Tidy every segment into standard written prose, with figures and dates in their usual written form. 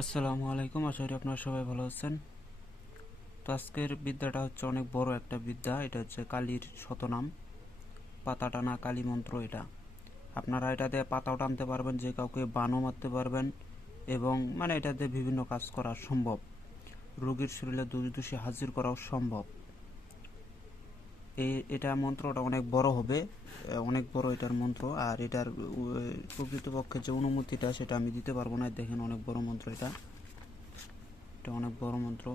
আসসালামু আলাইকুম, আশা করি আপনারা সবাই ভালো আছেন। তো আজকের বিদ্যাটা হচ্ছে অনেক বড় একটা বিদ্যা। এটা হচ্ছে কালীর শতনাম, পাতা টানা কালী মন্ত্র। এটা আপনারা এটা দিয়ে পাতাও টানতে পারবেন, যে কাউকে বানও মারতে পারবেন, এবং মানে এটা দিয়ে বিভিন্ন কাজ করা সম্ভব। রোগীর শরীরে দোষী হাজির করাও সম্ভব। এটা মন্ত্রটা অনেক বড় হবে, অনেক বড় এটার মন্ত্র। আর এটার প্রকৃতপক্ষে যে অনুমতিটা সেটা আমি দিতে পারবো না। দেখেন অনেক বড় মন্ত্র এটা, এটা অনেক বড় মন্ত্র।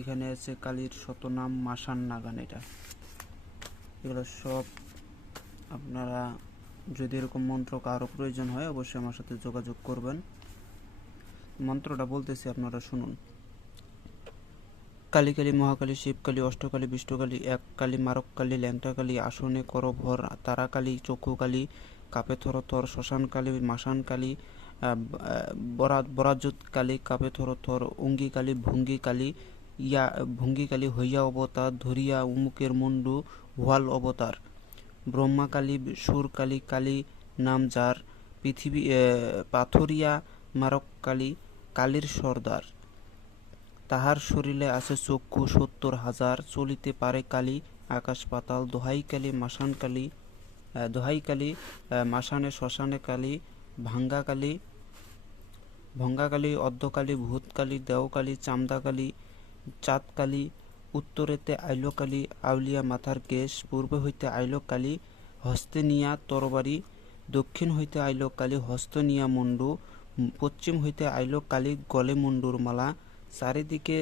এখানে আছে কালীর শতনাম, মাসান নাগান। এগুলো সব আপনারা যদি এরকম মন্ত্র কারো প্রয়োজন হয় অবশ্যই আমার সাথে যোগাযোগ করবেন। মন্ত্রটা বলতেছি, আপনারা শুনুন। কালী কালী মহাকালী শিবকালী অষ্টকালী বিষ্ণুকালী এক কালী মারক কালী ল্যাংটা কালী আসনে কর ভর তারা কালী চক্ষু কালী কাপে থর থর শ্মশান কালী মাসান কালী বরাজুত কালী কাপে থর থর অঙ্গি কালী ভঙ্গি কালী ইয়া ভঙ্গি কালী হইয়া অবতার ধরিয়া উমুকের মুন্ডু ভুয়াল অবতার ব্রহ্মাকালী সুরকালী কালী নাম যার পৃথিবী পাথরিয়া মারক কালী কালীর সর্দার তাহার শরীরে আছে চক্ষু ৭০,০০০ চলিতে পারে কালী আকাশ পাতাল দোহাই কালী মাসানে শ্মশানে কালী ভাঙ্গা কালী ভঙ্গা কালী অর্ধকালী ভূতকালী দেওকালী চামদা কালী চাঁদ কালী উত্তরেতে আইল কালী আউলিয়া মাথার কেশ পূর্বে হইতে আইল কালী হস্তে নিয়া তরবারি দক্ষিণ হইতে আইল কালী হস্ত নিয়া মুন্ডু পশ্চিম হইতে আইল কালী গলে মুন্ডুর মালা চারিদিকে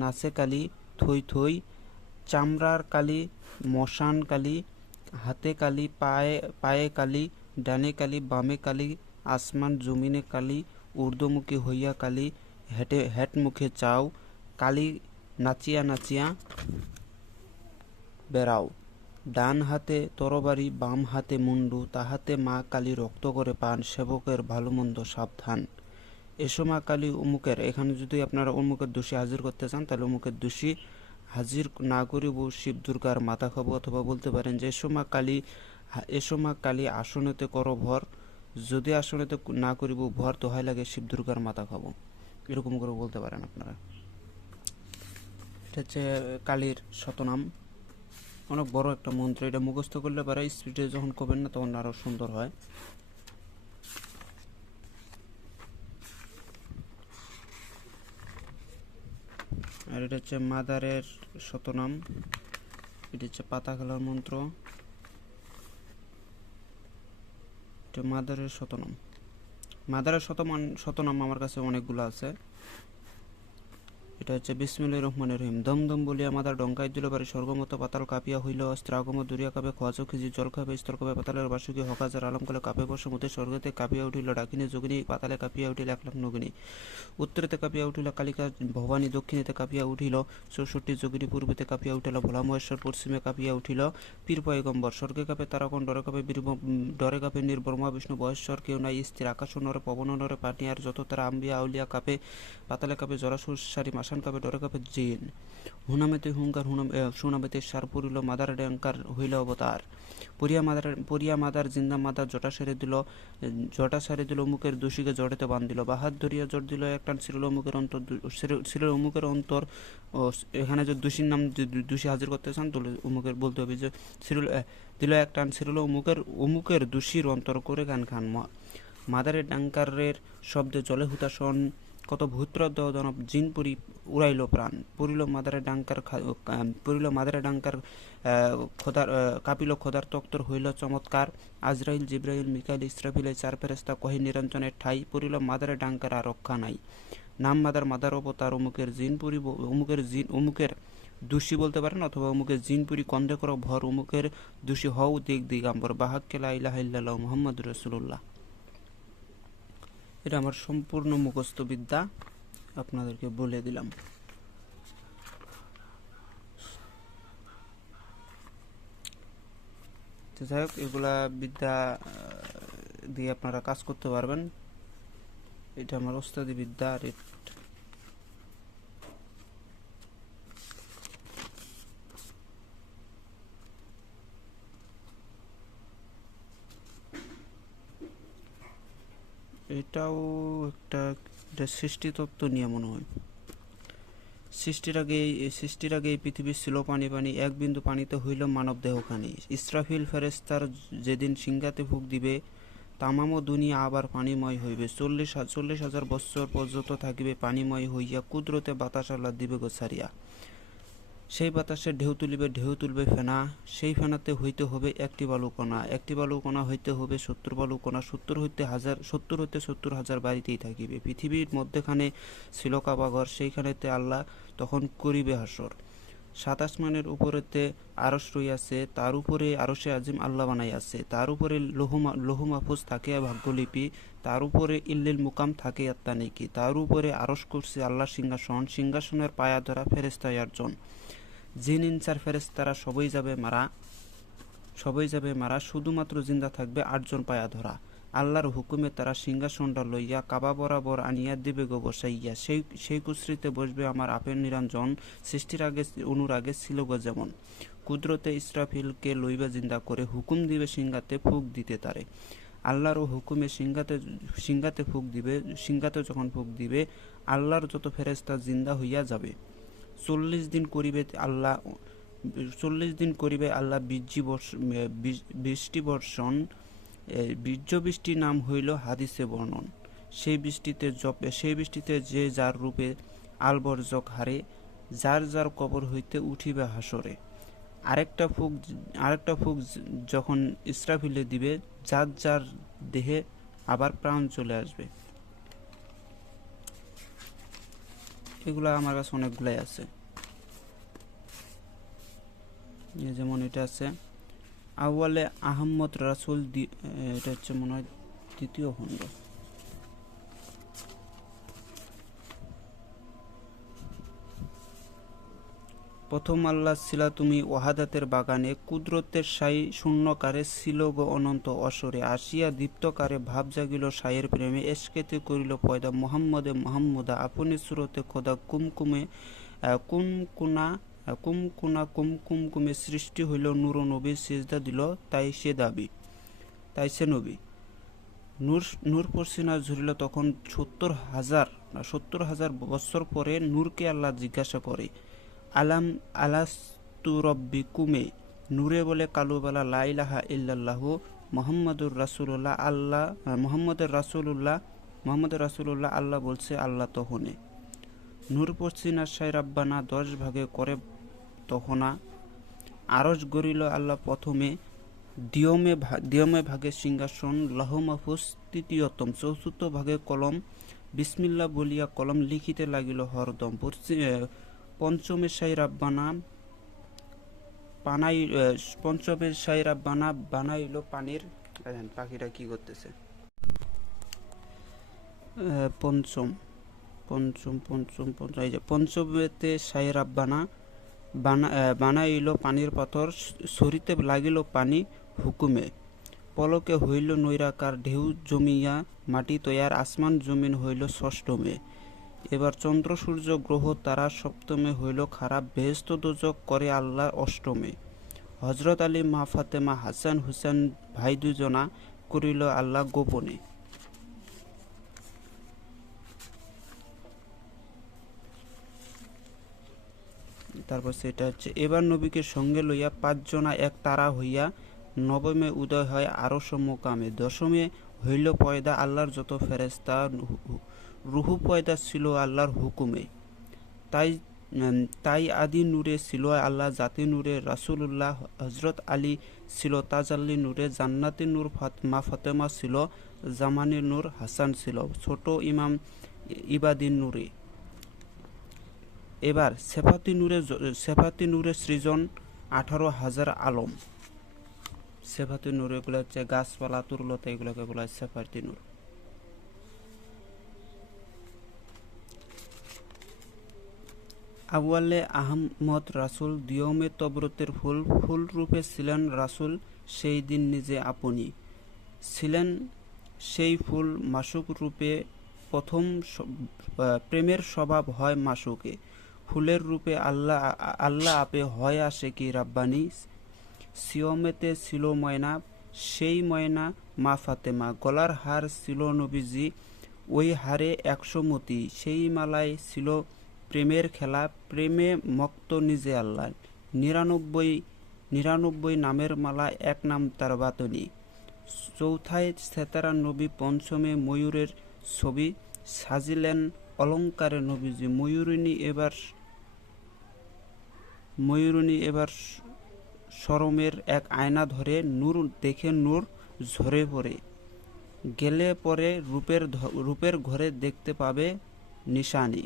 নাচে কালী থই থই চামড়ার কালী মশান কালী হাতে কালী পায়ে কালী ডানে কালী বামে কালী আসমান জমিনে কালী ঊর্ধ্বমুখী হইয়া কালী হেট মুখে চাও কালী নাচিয়া নাচিয়া বেড়াও ডান হাতে তরবারি বাম হাতে মুন্ডু তাহাতে মা কালী রক্ত করে পান সেবকের ভালো মন্দ সাবধান এসো মা কালী অমুকের। এখানে যদি আপনারা অমুকের দোষী হাজির করতে চান তাহলে অমুকের দোষী হাজির না করিব শিব দুর্গার মাথা খাবো, অথবা বলতে পারেন যে এসো মা কালী আসনেতে করো ভর, যদি আসনেতে না করিব ভর দোহাই লাগে শিব দুর্গার মাথা খাবো, এরকম করে বলতে পারেন আপনারা। এটা হচ্ছে কালীর শতনাম, অনেক বড় একটা মন্ত্র। এটা মুখস্থ করলে পারে স্পিডে যখন করবেন না তখন আরও সুন্দর হয়। আর এটা হচ্ছে মাদারের শতনাম, এটা হচ্ছে পাতা খেলার মন্ত্র। এটা মাদারের শতনাম আমার কাছে অনেকগুলো আছে। এটা হচ্ছে বিসমিল্লাহির রহমানির রহিম। দমদম বলিয়া মাদার ডঙ্কাই দিল বাড়ি স্বর্গমত পাতাল কাঁপিয়া হইল অস্ত্র আগম দূরিয়া কাপে খোয়াচ খিজি জল খাবে স্তর কাপে পাতালের বাসুকি হকাজার আলম কালে কাপে বসে মুতে স্বর্গতে কাঁপিয়া উঠিল ডাকিনী যোগিনী পাতালে কাঁপিয়া উঠিল ১,০০,০০০ নগিনী উত্তরেতে কাঁপিয়া উঠিল কালিকা ভবানী দক্ষিণেতে কাঁপিয়া উঠিল ৬৪ যোগিনী পূর্বেতে কাঁপিয়া উঠিল ভোলা মহেশ্বর পশ্চিমে কাঁপিয়া উঠিল পীর পয়গম্বর স্বর্গে কাঁপে তারাগণ ডরে কাঁপে নির্ব্রহ্মা বিষ্ণু বহেশ্বর কেউ নাই স্থির আকাশ নরে পবন নরে পানি আর যত তারা আম্বিয়া আউলিয়া কাঁপে পাতালে কাঁপে জরাসুর সারি মাসান কাঁপে ডরে কাঁপে জিন হুনামেতে হুঙ্কার সুনামেতে সার পুরিল মাদার ড্যাঙ্কার হইল অবতার পরিয়া মাদার জিন্দা মাদার জটা সারি দিল মুখের দোষীকে জড়েতে বান্ধিল বাহাত ধরিয়া জট দিল এক টান ছিঁড়ল মুখের অন্তর ছিঁড়ল মুখের অন্তর। ও এখানে যে দোষীর নাম দোষী হাজির করতে চান তাহলে উমুকের বলতে হবে যে ছিঁড়ল দিল এক টান ছিঁড়ল অমুকের দোষীর অন্তর করে গান খান মাদারের ডাঙ্কারের শব্দে জলে হুতাশন কত ভূত্রদ দানব জিন উড়াইল প্রাণ পড়িল মাদারে ডাঙ্কার খোদার কাপিল খোদার তক্তর হইল চমৎকার আজরাইল জিব্রাইল মিকাইল ইসরাফিলে চার ফেরেস্তা কহি নিরঞ্জনের ঠাই পড়িল মাদারে ডাঙ্কার আর রক্ষা নাই নাম মাদার অবতার অমুকের দোষী বলতে পারেন, অথবা অমুকের জিনপুরি কন্দে করো ভর অমুকের দোষী হও দিগাম্বর বাহাক্কে লা ইলাহা ইল্লাল্লাহ মুহাম্মাদুর রাসূলুল্লাহ। এটা আমার সম্পূর্ণ মুখস্থ বিদ্যা, আপনাদেরকে বলে দিলাম। তো যাই হোক, এগুলা বিদ্যা দিয়ে আপনারা কাজ করতে পারবেন। এটা আমার ওস্তাদি বিদ্যা। আর এটাও এটা সৃষ্টিতত্ত্ব নিয়ে মনে হয়। সৃষ্টির আগে এই পৃথিবী ছিল পানি পানি, এক বিন্দু পানিতে হইল মানব দেহখানি। ইসরাফিল ফেরেশতার যেদিন সিংহাতে ফুঁক দিবে, তামাম দুনিয়া আবার পানিময় হইবে। 40,000 বৎসর পর্যন্ত থাকিবে পানিময় হইয়া, কুদরতে বাতাস আল্লাহ দিবে গো ছাড়িয়া। সেই বাতাসে ঢেউ তুলবে ফেনা, সেই ফেনাতে হইতে হবে একটি বালুকণা, একটি বালুকণা হইতে হবে 70 বালুকণা, 70 হইতে 70,000 বাড়িতেই থাকিবে। পৃথিবীর মধ্যেখানে ছিল কাবাঘর, সেইখানেতে আল্লাহ তখন করিবে হাসর। 7 আসমানের উপরেতে আরশ রইয়াছে, তার উপরে আরশে আজিম আল্লাহ বানাইয়াছে, তার উপরে লৌহ মাহফুজ থাকে ভাগ্যলিপি, তার উপরে ইল্লিল মুকাম থাকে আত্মানিকি, তার উপরে আরশ করছে আল্লাহ সিংহাসন, সিংহাসনের পায়া ধরা ফেরেশতা 8 জন। জিন ইনসার ফেরেশতারা সবই যাবে মারা, শুধুমাত্র জিন্দা থাকবে 8 জন পায়া ধরা। আল্লাহর হুকুমে তারা সিংহাসনটা লইয়া কাবা বরাবর আনিয়া দিবে গো বসাইয়া, সেই কুশ্রীতে বসবে আমার আপের নিরঞ্জন, সৃষ্টির আগে অনুর আগে ছিল গো যেমন। কুদরতে ইসরাফিলকে লইবা জিন্দা করে, হুকুম দিবে সিংহাতে ফুঁক দিতে তারে। আল্লাহর হুকুমে সিংহাতে ফুঁক দিবে, সিংহাতে যখন ফুঁক দিবে আল্লাহর যত ফেরেশতা জিন্দা হইয়া যাবে। 40 দিন করিবে আল্লাহ বৃষ্টি বর্ষণ। বীর্য বৃষ্টির নাম হইল হাদিসে বর্ণন। সেই বৃষ্টিতে যে যার রূপে আলবর্জক হারে, যার কবর হইতে উঠিবে হাসরে। আরেকটা ফুঁক যখন ইসরাফিলে দিবে, যার দেহে আবার প্রাণ চলে আসবে। এগুলা আমার কাছে অনেকগুলাই আছে, যেমন এটা আছে আউয়ালে আহমদ রাসুল, এটা হচ্ছে মনে হয় 2য় খণ্ড। প্রথম আল্লাহ ছিলা তুমি ওয়াহাদাতের বাগানে, কুদরতের সাই শূন্যকারে ছিল গো অনন্ত অসরে, আসিয়া দীপ্তকারে ভাব জাগিল সায়ের প্রেমে, এসকেতে করিল পয়দা মোহাম্মদা, আপনি সুরতে খোদা কুমকুমে সৃষ্টি হইল নূর নবী, সিজদা দিল তাই সে নবী। নূর পরসিনা ঝরিল তখন 70,000 বৎসর পরে। নূরকে আল্লাহ জিজ্ঞাসা করে, আলাস্তু রব্বিকুমে, নূরে বলে কালুবালা লা ইলাহা ইল্লাল্লাহু মুহাম্মাদুর রাসূলুল্লাহ। আল্লাহ বলছে আল্লাহ তহনে। নূর পরসিনা সাই রাব্বানা 10 ভাগে করে তখনা। আরশ গড়িল আল্লাহ প্রথমে, দিয়মে ভাগে সিংহাসন, লৌহ মাহফুজ 3য়তম, 4র্থ ভাগে কলম, বিসমিল্লাহ বলিয়া কলম লিখিতে লাগিল হরদম। পঞ্চমে সাই রাব্বানা বানাইল পানির, পাখিরা কি করতেছে, পঞ্চমেতে সাই রাব্বানা বানাইল পানির পাথর, সরিতে লাগিল পানি হুকুমে। পলকে হইল নৈরাকার ঢেউ জমিয়া মাটি তৈয়ার, আসমান জমিন হইল 6ষ্ঠমে। এবার চন্দ্র সূর্য গ্রহ তারা 7মে হইল খারাপ, বেহেশত দোজখ করে আল্লাহ 8মে। হজরত আলী মা ফাতেমা হাসান হুসেন ভাই 2 জনা করিল আল্লাহ গোপনে। তারপর সেটা হচ্ছে এবার নবীকে সঙ্গে লইয়া 5 জনা এক তারা হইয়া, 9মে উদয় হয় আরশ মোকামে, 10মে হইল পয়দা আল্লাহর যত ফেরেশতা, রুহু পয়দা ছিল আল্লাহর হুকুমে। তাই আদি নূরে ছিল আল্লাহ জাতি নূরে, রাসূলুল্লাহ হজরত আলী ছিল তাজাল্লি নূরে, জান্নাতি নূর মা ফাতেমা ছিল, জামানি নূর হাসান ছিল, ছোট ইমাম ইবাদি নূরে। এবার সেফাতি নূরে সৃজন 18,000 আলম। সেফাতি নূর এগুলো হচ্ছে গাছপালা তুরলতা, এগুলোকে বলা হয় সেফাতি নূর। আউয়ালে আহমদ রাসুল, দিয়মে তবরতের ফুল রূপে ছিলেন রাসুল, সেই দিন নিজে আপনি ছিলেন সেই ফুল মাসুক রূপে। প্রথম প্রেমের স্বভাব হয় মাসুকে, ফুলের রূপে আল্লাহ আপে হয় আসে কি রাব্বানি। সিয়মেতে ছিল ময়না, সেই ময়না মা ফাতেমা। গলার হার ছিল নবীজি, ওই হারে 100 মতি। সেই মালায় ছিল প্রেমের খেলা, প্রেমে মক্ত নিজে আল্লাহ। 99 নামের মালা, এক নাম তার বাতনি। চৌথায় সেতারা নবী, পঞ্চমে ময়ূরের ছবি সাজিলেন অলঙ্কারে নবীজি। ময়ূরিনী এবার শরমের এক আয়না ধরে, নূর দেখে নূর ঝরে পড়ে। গেলে পরে রূপের ঘরে দেখতে পাবে নিশানি।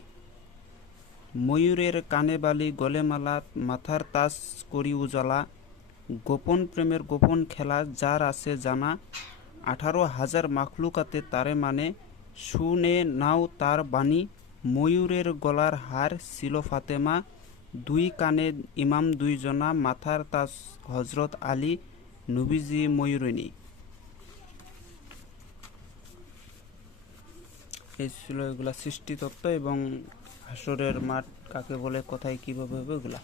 ময়ূরের কানে বালি, গলে মালা, মাথার তাজ করি উজালা। গোপন প্রেমের গোপন খেলা যার আছে জানা, 18,000 মাখলুকাতে তারে মানে। শুনে নাও তার বাণী, ময়ূরের গলার হার ছিল ফাতেমা। 2 কানে ইমাম 2 জনা, মাথার তাজ হজরত আলী, নবীজি ময়ূরিনী। এই ছিল এগুলা সৃষ্টিতত্ত্ব এবং হাসরের মাঠ কাকে বলে, কোথায় কিভাবে হবে ওগুলা।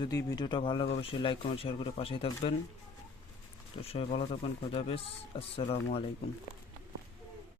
যদি ভিডিওটা ভালো লাগে অবশ্যই লাইক কমেন্ট শেয়ার করে পাশেই থাকবেন। তো সবাই ভালো থাকবেন, খোদা হাফেজ, আসসালামু আলাইকুম।